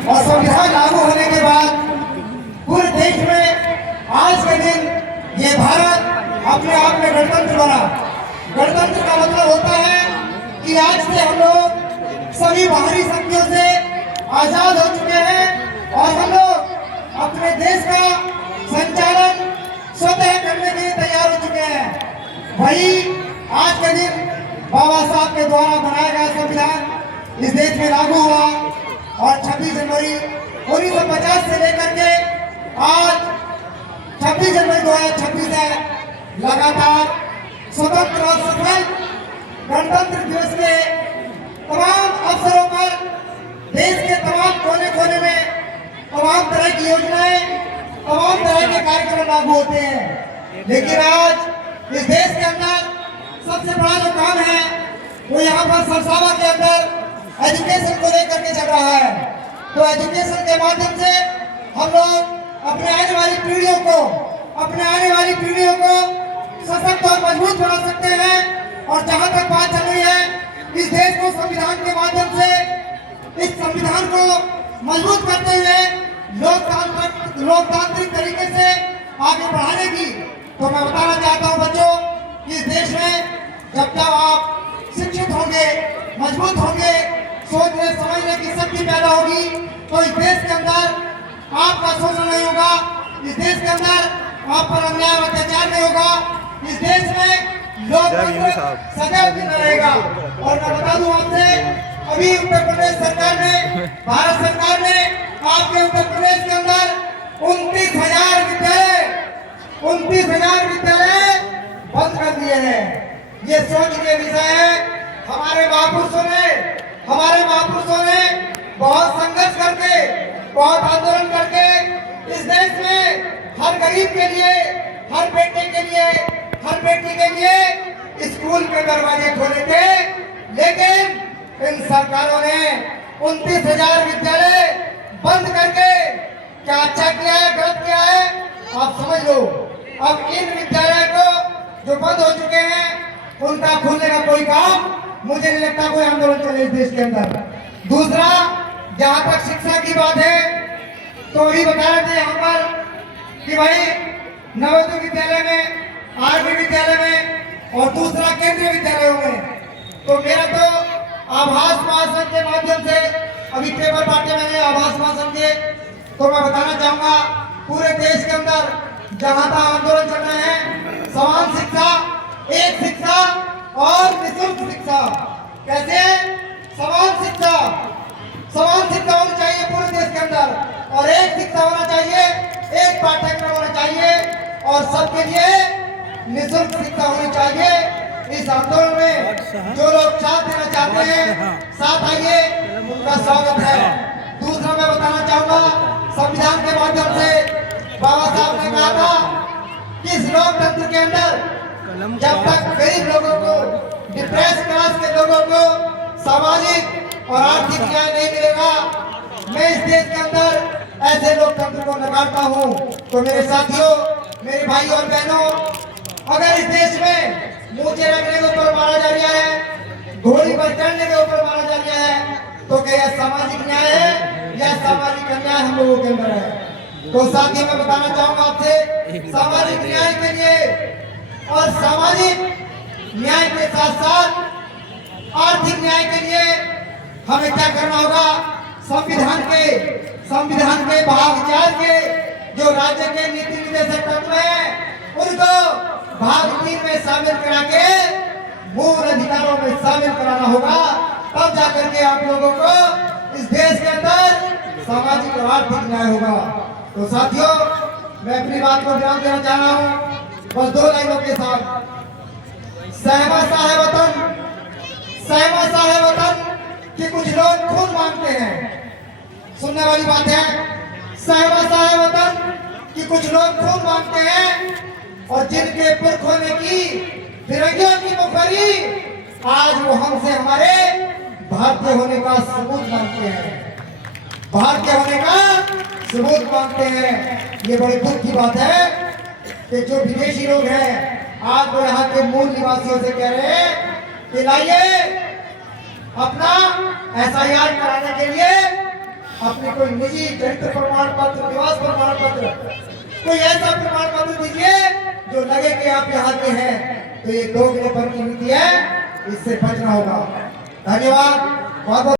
और संविधान लागू होने के बाद पूरे देश में आज के दिन ये भारत अपने आप में गणतंत्र बना। गणतंत्र का मतलब होता है कि आज से हम लोग सभी बाहरी शक्तियों से आजाद हो चुके हैं और हम लोग अपने देश का संचालन स्वतः करने के लिए तैयार हो चुके हैं। वही आज के दिन बाबा साहब के द्वारा बनाया गया संविधान इस देश में लागू हुआ और 26 जनवरी 1950 से लेकर के आज 26 जनवरी 2026 है लगातार स्वतंत्र और सफल गणतंत्र दिवस के तमाम अवसरों पर देश के तमाम कोने कोने में तमाम तरह की योजनाएं, तमाम तरह के कार्यक्रम लागू होते हैं। लेकिन आज इस देश के अंदर सबसे बड़ा जो काम है वो यहाँ पर सरसावा के अंदर एजुकेशन को लेकर के चल रहा है। तो एजुकेशन के माध्यम से हम लोग अपने आने वाली पीढ़ियों को सशक्त और मजबूत बना सकते हैं। और जहाँ तक बात चल रही है इस देश को संविधान के माध्यम से इस संविधान को मजबूत करते हुए लोकतांत्रिक तरीके से आगे बढ़ाने की, तो मैं बताना चाहता हूँ बच्चों कि इस देश में जब आप शिक्षित होंगे, मजबूत होंगे, सोचने समझने की शक्ति पैदा होगी तो इस देश के अंदर आपका शोषण नहीं होगा, इस देश के अंदर आप पर अन्याय अत्याचार नहीं होगा, इस देश में लोकतंत्र सदैव भी रहेगा। और मैं बता दूं आपसे, अभी उत्तर प्रदेश सरकार ने, भारत सरकार ने आपके उत्तर प्रदेश के अंदर 29,000 विद्यालय बंद कर दिए हैं। ये सोच के विषय है। हमारे महापुरुषों ने बहुत संघर्ष करके, बहुत आंदोलन करके इस देश में हर गरीब के लिए, हर बेटे के लिए, हर बेटी के लिए स्कूल के दरवाजे खोले थे। लेकिन इन सरकारों ने 29,000 विद्यालय बंद करके क्या अच्छा किया है, गलत किया है, आप समझ लो। अब इन विद्यालय को जो बंद हो चुके हैं उनका खोलने का कोई काम मुझे नहीं लगता कोई आंदोलन चले इस देश के अंदर। दूसरा, जहां तक शिक्षा की बात है तो अभी बता रहे थे यहाँ पर कि भाई नवोदय विद्यालय में, आरबी विद्यालय में और दूसरा केंद्रीय विद्यालयों में, तो मेरा तो आभास भाषण के माध्यम से अभी पेपर बांटे मैंने आभास भाषण के, तो मैं बताना चाहूंगा पूरे देश के अंदर जहां तक आंदोलन चल रहे हैं, समान शिक्षा, एक शिक्षा और निःशुल्क शिक्षा। कैसे? समान शिक्षा होनी चाहिए पूरे देश के अंदर और एक शिक्षा होना चाहिए, एक पाठ्यक्रम होना चाहिए और सबके लिए निःशुल्क शिक्षा होनी चाहिए। इस आंदोलन में जो लोग साथ देना चाहते हैं साथ आइए, उनका स्वागत है। दूसरा मैं बताना चाहूंगा, संविधान के माध्यम से बाबा साहब ने कहा था कि इस लोकतंत्र के अंदर जब तक गरीब लोगों को, डिप्रेस क्लास के लोगों को सामाजिक और आर्थिक न्याय नहीं मिलेगा, मैं इस देश के अंदर ऐसे लोकतंत्र को नकारता हूँ। तो मेरे साथियों, मेरे भाई और बहनों, अगर इस देश में मूछें रखने के ऊपर मारा जा रहा है, घोड़ी पर चढ़ने के ऊपर मारा जा रहा है, तो क्या यह सामाजिक न्याय है या सामाजिक अन्याय हम लोगों के अंदर है? तो साथियों, मैं बताना चाहूंगा आपसे, सामाजिक न्याय के लिए और सामाजिक न्याय के साथ साथ आर्थिक न्याय के लिए हमें क्या करना होगा? संविधान के भाग 4 के जो राज्य के नीति निर्देशक तत्व हैं उनको भाग 3 में शामिल करा के मूल अधिकारों में शामिल कराना होगा। तब जाकर के आप लोगों को इस देश के अंदर सामाजिक और आर्थिक न्याय होगा। तो साथियों, मैं अपनी बात को विराम देना चाह रहा हूँ बस 2 लाइनों के साथ। सहमत सा है वतन कि कुछ लोग खून मांगते हैं। सुनने वाली बात है। सहमत सा है वतन कि कुछ लोग खून मांगते हैं और जिनके पुरखों ने की फिरंगियों की मुखरी, आज वो हमसे हमारे भारतीय होने का सबूत मांगते हैं। भारतीय होने का सबूत मांगते हैं। ये बड़े दुख की बात है कि जो विदेशी लोग हैं आज वो यहाँ के मूल निवासियों से कह रहे हैं कि लाइए अपना SIR कराने के लिए अपने कोई निजी चरित्र प्रमाण पत्र, निवास प्रमाण पत्र, कोई ऐसा प्रमाण पत्र दीजिए जो लगे कि आप यहाँ के हैं। तो ये दोगलेपन की नीति है, इससे बचना होगा। धन्यवाद। बहुत